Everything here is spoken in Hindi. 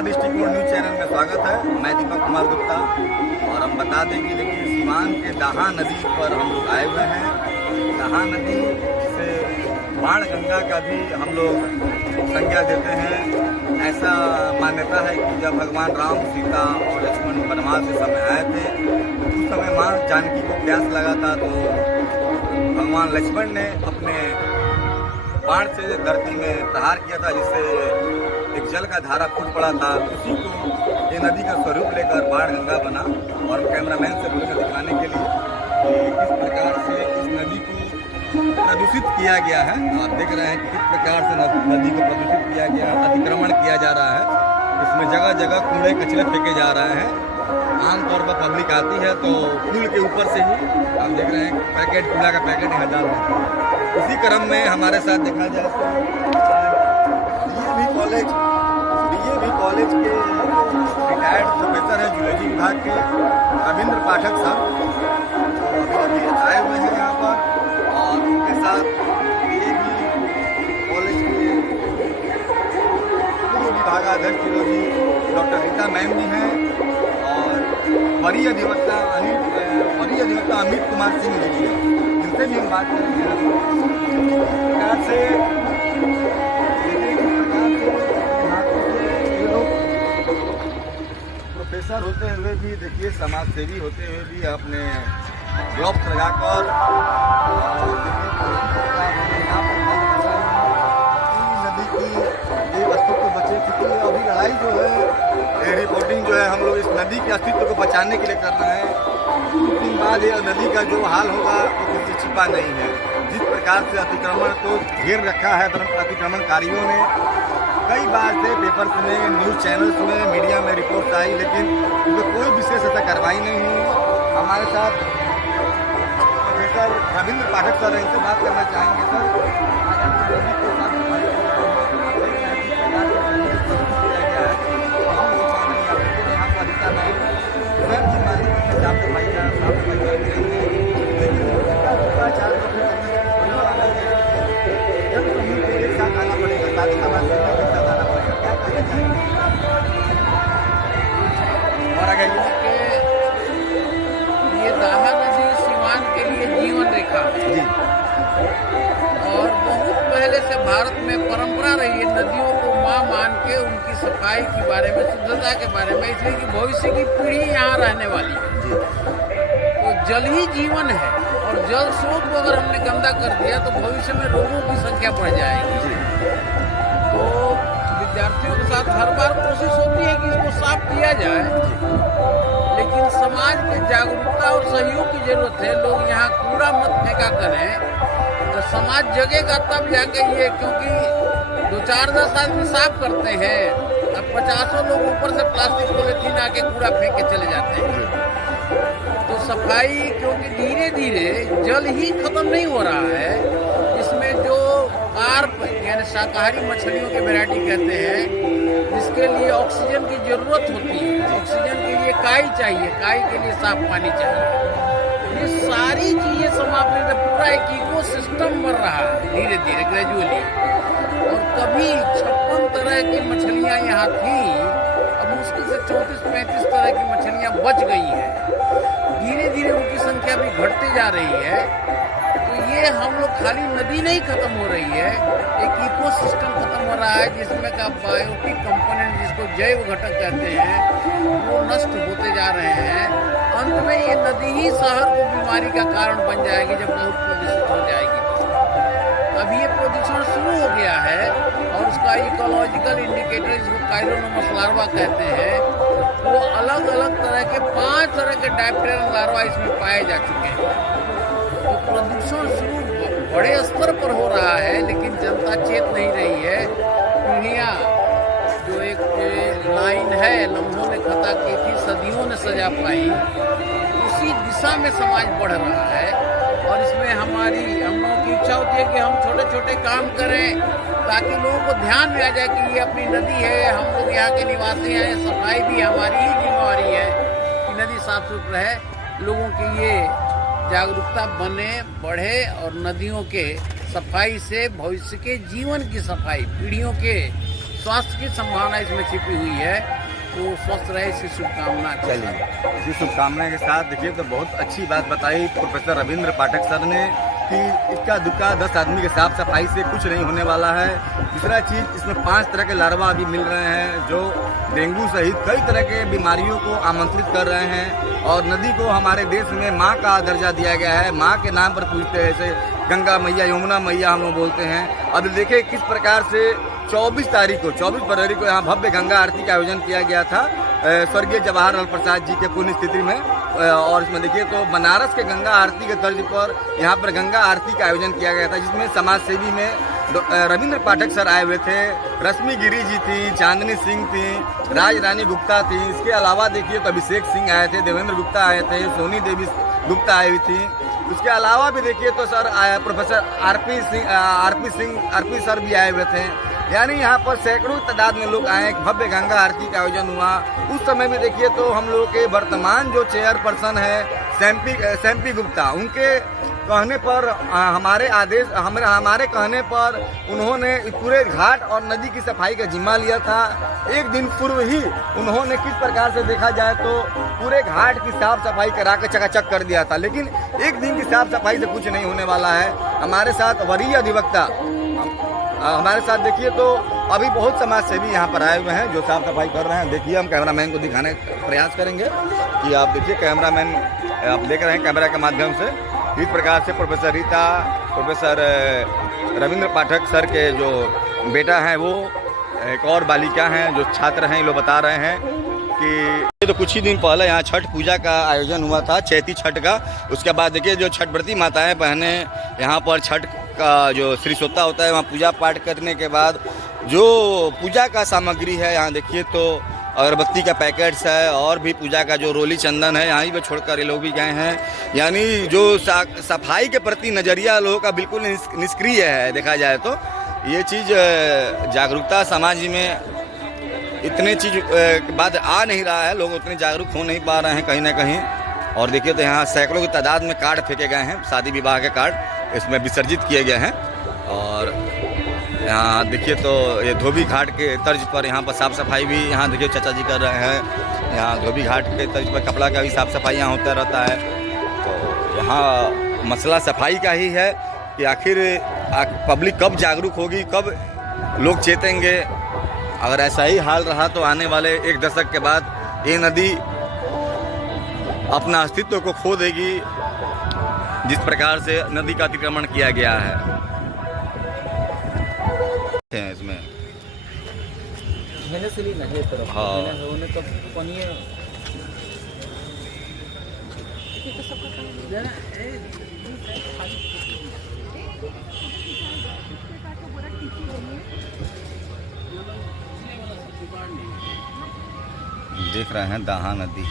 नया दृष्टिकोण न्यूज चैनल में स्वागत है। मैं दीपक कुमार गुप्ता और हम बता दें कि देखिए सीवान के दाहा नदी पर हम लोग आए हुए हैं। दाहा नदी से बाण गंगा का भी हम लोग संज्ञा देते हैं। ऐसा मान्यता है कि जब भगवान राम, सीता और लक्ष्मण वनवास के समय आए थे, उस समय माँ जानकी को प्यास लगा था, तो भगवान लक्ष्मण ने अपने बाण से धरती में प्रहार किया था, जिससे एक जल का धारा फूट पड़ा था। उसी को ये नदी का स्वरूप लेकर बाण गंगा बना। और कैमरामैन से बोले दिखाने के लिए कि किस प्रकार से इस नदी को प्रदूषित किया गया है। आप देख रहे हैं कि किस प्रकार से नदी को प्रदूषित किया गया है, अतिक्रमण किया जा रहा है। इसमें जगह जगह कूड़े कचरे फेंके जा रहे हैं। आमतौर पर पब्लिक आती है तो पुल के ऊपर से ही आप देख रहे हैं पैकेट, कूड़ा का पैकेट यहाँ डाल रहे हैं। इसी क्रम में हमारे साथ देखा जाए तो डीएवी कॉलेज के रिटायर्ड प्रोफेसर हैं जूलॉजी विभाग के रविंद्र पाठक साहब अभी आए हुए हैं यहाँ पर। और उनके साथ डीएवी कॉलेज के पूर्व विभागाध्यक्ष जूलॉजी डॉक्टर रीता मैम भी हैं और वरीय अधिवक्ता अमित कुमार सिंह जी भी हैं। इनसे भी हम बात करेंगे प्रकार से प्रोफेसर होते हुए भी, देखिए समाज सेवी होते हुए भी अपने ग्लव्स लगाकर नदी की ये अस्तित्व बचे। क्योंकि अभी लड़ाई जो है, रिपोर्टिंग जो है, हम लोग इस नदी के अस्तित्व को बचाने के लिए कर रहे हैं। कुछ दिन बाद ये नदी का जो हाल होगा वो किसी छिपा नहीं है। जिस प्रकार से अतिक्रमण को घेर रखा है अतिक्रमणकारियों ने, कई बार से पेपर्स में, न्यूज़ चैनल्स में, मीडिया में रिपोर्ट्स आई, लेकिन उसमें कोई विशेष ऐसा कार्रवाई नहीं हुई। हमारे साथ प्रोफेसर रविंद्र पाठक सर हैं, इनसे बात करना चाहेंगे। ये दाहा नदी सीवान के लिए जीवन रेखा है और बहुत पहले से भारत में परंपरा रही है नदियों को माँ मान के उनकी सफाई के बारे में, शुद्धता के बारे में, इसलिए कि भविष्य की पीढ़ी यहाँ रहने वाली है। तो जल ही जीवन है और जल स्रोत को अगर हमने गंदा कर दिया तो भविष्य में रोगों की संख्या बढ़ जाएगी। तो विद्यार्थियों के साथ हर बार कोशिश होती है कि इसको साफ किया जाए, लेकिन समाज की जागरूकता और सहयोग की जरूरत है। लोग यहाँ कूड़ा मत फेंका करें तो समाज जगेगा तब जाके ये, क्योंकि 2-4-10 आदमी साफ करते हैं, अब 50 लोग ऊपर से प्लास्टिक पॉलीथीन आके कूड़ा फेंक के चले जाते हैं। तो सफाई, क्योंकि धीरे धीरे जल ही खत्म नहीं हो रहा है। इसमें जो कार्प यानी शाकाहारी मछलियों की वैरायटी कहते हैं, जिसके लिए ऑक्सीजन की जरूरत होती है, ऑक्सीजन के लिए काई चाहिए, काई के लिए साफ पानी चाहिए। ये सारी चीजें समाप्त होने से पूरा एक इकोसिस्टम बन रहा है धीरे धीरे, ग्रेजुअली। और कभी 56 तरह की मछलियाँ यहाँ थी, अब मुश्किल से 34-35 तरह की मछलियाँ बच गई हैं। धीरे धीरे उनकी संख्या भी घटती जा रही है। तो ये हम लोग खाली नदी नहीं खत्म हो रही है, एक इकोसिस्टम खत्म हो रहा है, जिसमें का बायोटिक कंपोनेंट, जिसको जैव घटक कहते हैं, वो नष्ट होते जा रहे हैं। अंत में ये नदी ही शहर को बीमारी का कारण बन जाएगी जब बहुत प्रदूषित हो जाएगी। अभी ये प्रदूषण शुरू हो गया है और उसका इकोलॉजिकल इंडिकेटर, जिसको काइरोनोमस लार्वा कहते हैं, वो अलग अलग तरह के 5 तरह के डायप्टेरियन लार्वा इसमें पाए जा चुके हैं। तो प्रदूषण शुरू बड़े स्तर पर हो रहा है, लेकिन जनता चेत नहीं रही है। पीढ़ियाँ, जो एक लाइन है, लम्हों ने खता की थी, सदियों ने सजा पाई, उसी दिशा में समाज बढ़ रहा है। और इसमें हम लोगों की इच्छा होती है कि हम छोटे छोटे काम करें ताकि लोगों को ध्यान में आ जाए कि ये अपनी नदी है, हम लोग यहाँ के निवासी हैं, सफाई भी हमारी ही जिम्मेवारी है कि नदी साफ सुथरा रहे। लोगों की ये जागरूकता बने, बढ़े और नदियों के सफाई से भविष्य के जीवन की सफाई, पीढ़ियों के स्वास्थ्य की संभावना इसमें छिपी हुई है। तो स्वस्थ रहे इसकी शुभकामना। चलिए, इसी शुभकामना के साथ देखिए तो बहुत अच्छी बात बताई प्रोफेसर रविंद्र पाठक सर ने कि इसका दुक्का 10 आदमी के साफ सफाई से कुछ नहीं होने वाला है। दूसरा चीज़, इसमें 5 तरह के लार्वा अभी मिल रहे हैं जो डेंगू सहित कई तरह के बीमारियों को आमंत्रित कर रहे हैं। और नदी को हमारे देश में माँ का दर्जा दिया गया है, माँ के नाम पर पूजते हैं, जैसे गंगा मैया, यमुना मैया हम लोग बोलते हैं। अब देखिए किस प्रकार से 24 फरवरी को यहाँ भव्य गंगा आरती का आयोजन किया गया था स्वर्गीय जवाहरलाल प्रसाद जी के पुण्य स्थिति में। और इसमें देखिए तो बनारस के गंगा आरती के तर्ज पर यहाँ पर गंगा आरती का आयोजन किया गया था, जिसमें समाज सेवी में रविंद्र पाठक सर आए हुए थे, रश्मि गिरी जी थी, चांदनी सिंह थी, राज रानी गुप्ता थी। इसके अलावा देखिए तो अभिषेक सिंह आए थे, देवेंद्र गुप्ता आए थे, सोनी देवी गुप्ता आई हुई थी। उसके अलावा भी देखिए तो सर प्रोफेसर आरपी सर भी आए हुए थे। यानी यहाँ पर सैकड़ों तादाद में लोग आए, भव्य गंगा आरती का आयोजन हुआ। उस समय भी देखिए तो हम लोगों के वर्तमान जो चेयरपर्सन है सैम्पी गुप्ता, उनके कहने पर हमारे कहने पर उन्होंने पूरे घाट और नदी की सफाई का जिम्मा लिया था। एक दिन पूर्व ही उन्होंने किस प्रकार से देखा जाए तो पूरे घाट की साफ सफाई करा के चकाचक कर दिया था। लेकिन एक दिन की साफ सफाई से कुछ नहीं होने वाला है। हमारे साथ वरीय अधिवक्ता हमारे साथ देखिए तो अभी बहुत समाज सेवी यहाँ पर आए हुए हैं जो साफ सफाई कर रहे हैं। देखिए हम कैमरामैन को दिखाने का प्रयास करेंगे कि आप देखिए, कैमरामैन आप देख रहे हैं कैमरा के माध्यम से इस प्रकार से प्रोफेसर रविंद्र पाठक सर के जो बेटा हैं, वो एक और बालिका हैं जो छात्र हैं, लोग बता रहे हैं कि तो कुछ ही दिन पहले यहाँ छठ पूजा का आयोजन हुआ था, चैती छठ का। उसके बाद देखिए जो छठ व्रती माताएं बहनें यहाँ पर छठ का जो श्रीसोता होता है वहाँ पूजा पाठ करने के बाद जो पूजा का सामग्री है, यहाँ देखिए तो अगरबत्ती का पैकेट्स है और भी पूजा का जो रोली चंदन है यहाँ पे छोड़कर ये लोग भी गए हैं। यानी जो सफाई के प्रति नज़रिया लोगों का बिल्कुल निष्क्रिय है। देखा जाए तो ये चीज़ जागरूकता समाज में इतने चीज़ के बाद आ नहीं रहा है, लोग उतने जागरूक हो नहीं पा रहे हैं कहीं ना कहीं। और देखिए तो यहाँ सैकड़ों की तादाद में कार्ड फेंके गए हैं, शादी विवाह के कार्ड इसमें विसर्जित किए गए हैं। और यहाँ देखिए तो ये धोबी घाट के तर्ज पर यहाँ पर साफ़ सफाई भी यहाँ देखिए चाचा जी कर रहे हैं। यहाँ धोबी घाट के तर्ज पर कपड़ा का भी साफ़ सफाई यहाँ होता रहता है। तो यहाँ मसला सफाई का ही है कि आखिर पब्लिक कब जागरूक होगी, कब लोग चेतेंगे। अगर ऐसा ही हाल रहा तो आने वाले 1 दशक के बाद ये नदी अपना अस्तित्व को खो देगी, जिस प्रकार से नदी का अतिक्रमण किया गया है। इसमें हाँ देख रहे हैं दाहा नदी।